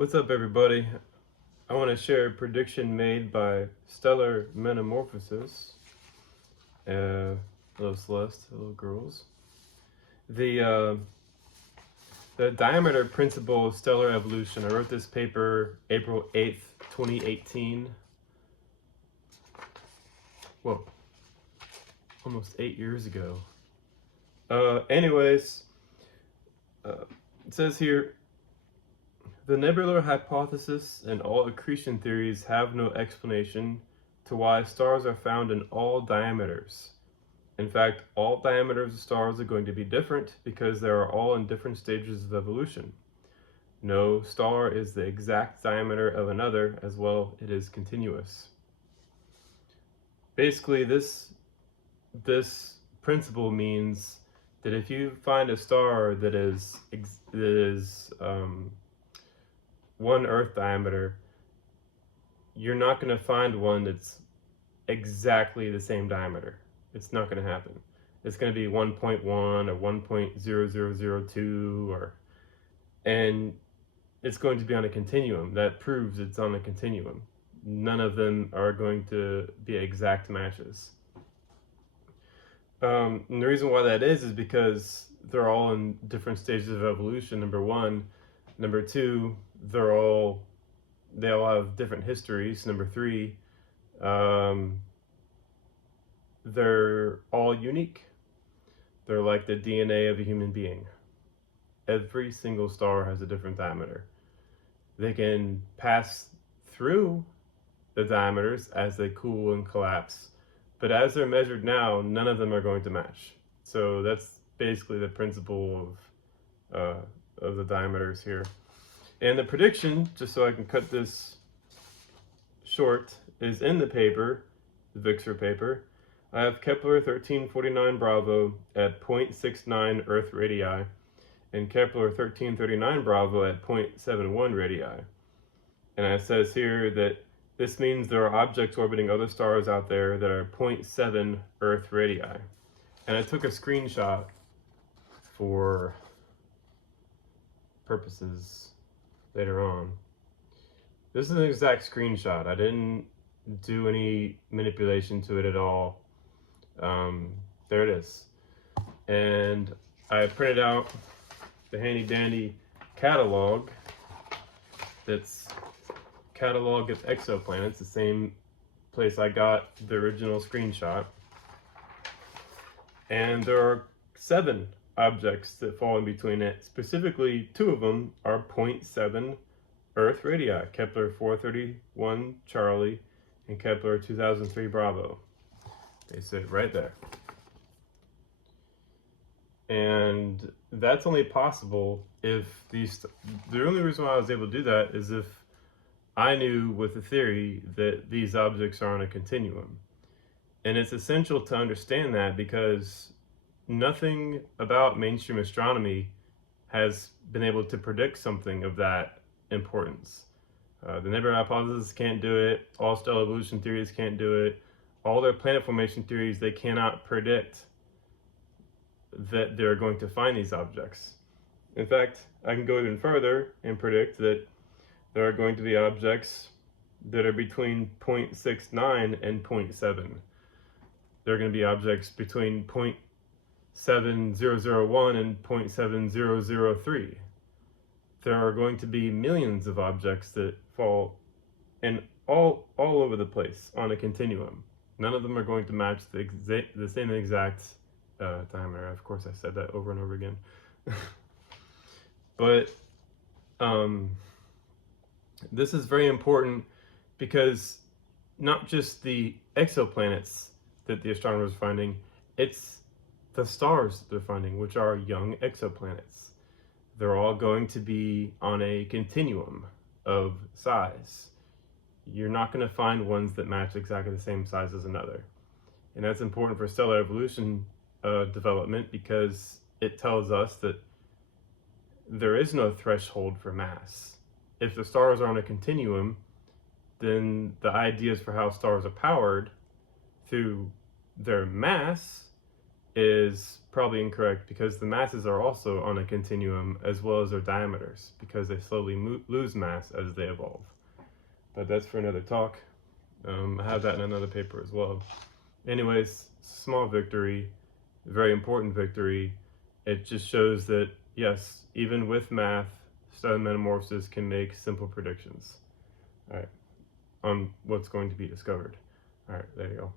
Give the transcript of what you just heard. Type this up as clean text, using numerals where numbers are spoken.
What's up, everybody? I want to share a prediction made by Stellar Metamorphosis, little Celeste, little girls. The uh, the diameter principle of stellar evolution. I wrote this paper April 8th, 2018. Whoa, almost 8 years ago. Anyways, it says here, the nebular hypothesis and all accretion theories have no explanation to why stars are found in all diameters. In fact, all diameters of stars are going to be different because they are all in different stages of evolution. No star is the exact diameter of another, as well it is continuous. Basically, this principle means that if you find a star that is one Earth diameter, you're not going to find one that's exactly the same diameter. It's not going to happen. It's going to be 1.1 or 1.0002 and it's going to be on a continuum. That proves it's on a continuum. None of them are going to be exact matches. And the reason why that is because they're all in different stages of evolution, number one. Number two, they all have different histories. Number three, they're all unique. They're like the DNA of a human being. Every single star has a different diameter. They can pass through the diameters as they cool and collapse, but as they're measured now, none of them are going to match. So that's basically the principle of the diameters here. And the prediction, just so I can cut this short, is in the paper, the Vixer paper. I have Kepler 1349 Bravo at 0.69 Earth radii and Kepler 1339 Bravo at 0.71 radii. And it says here that this means there are objects orbiting other stars out there that are 0.7 Earth radii. And I took a screenshot for purposes later on. This is an exact screenshot. I didn't do any manipulation to it at all. There it is. And I printed out the handy dandy catalog that's catalog of exoplanets, the same place I got the original screenshot. And there are 7 objects that fall in between it. Specifically, 2 of them are 0.7 Earth radii, Kepler 431 Charlie and Kepler 2003 Bravo. They sit right there. And that's only possible if the only reason why I was able to do that is if I knew with the theory that these objects are on a continuum. And it's essential to understand that because nothing about mainstream astronomy has been able to predict something of that importance. The nebula hypothesis can't do it. All stellar evolution theories can't do it. All their planet formation theories, they cannot predict that they're going to find these objects. In fact, I can go even further and predict that there are going to be objects that are between 0.69 and 0.7. There are going to be objects between 0.7001 and 0.7003. There are going to be millions of objects that fall in all over the place on a continuum. None of them are going to match the same exact diameter. Of course, I said that over and over again. But this is very important because not just the exoplanets that the astronomers are finding, it's the stars they're finding, which are young exoplanets. They're all going to be on a continuum of size. You're not going to find ones that match exactly the same size as another. And that's important for stellar evolution development because it tells us that there is no threshold for mass. If the stars are on a continuum, then the ideas for how stars are powered through their mass is probably incorrect because the masses are also on a continuum as well as their diameters because they slowly lose mass as they evolve. But that's for another talk. I have that in another paper as well. Anyways, small victory, very important victory. It just shows that, yes, even with math, stellar metamorphosis can make simple predictions, all right, on what's going to be discovered. All right, there you go.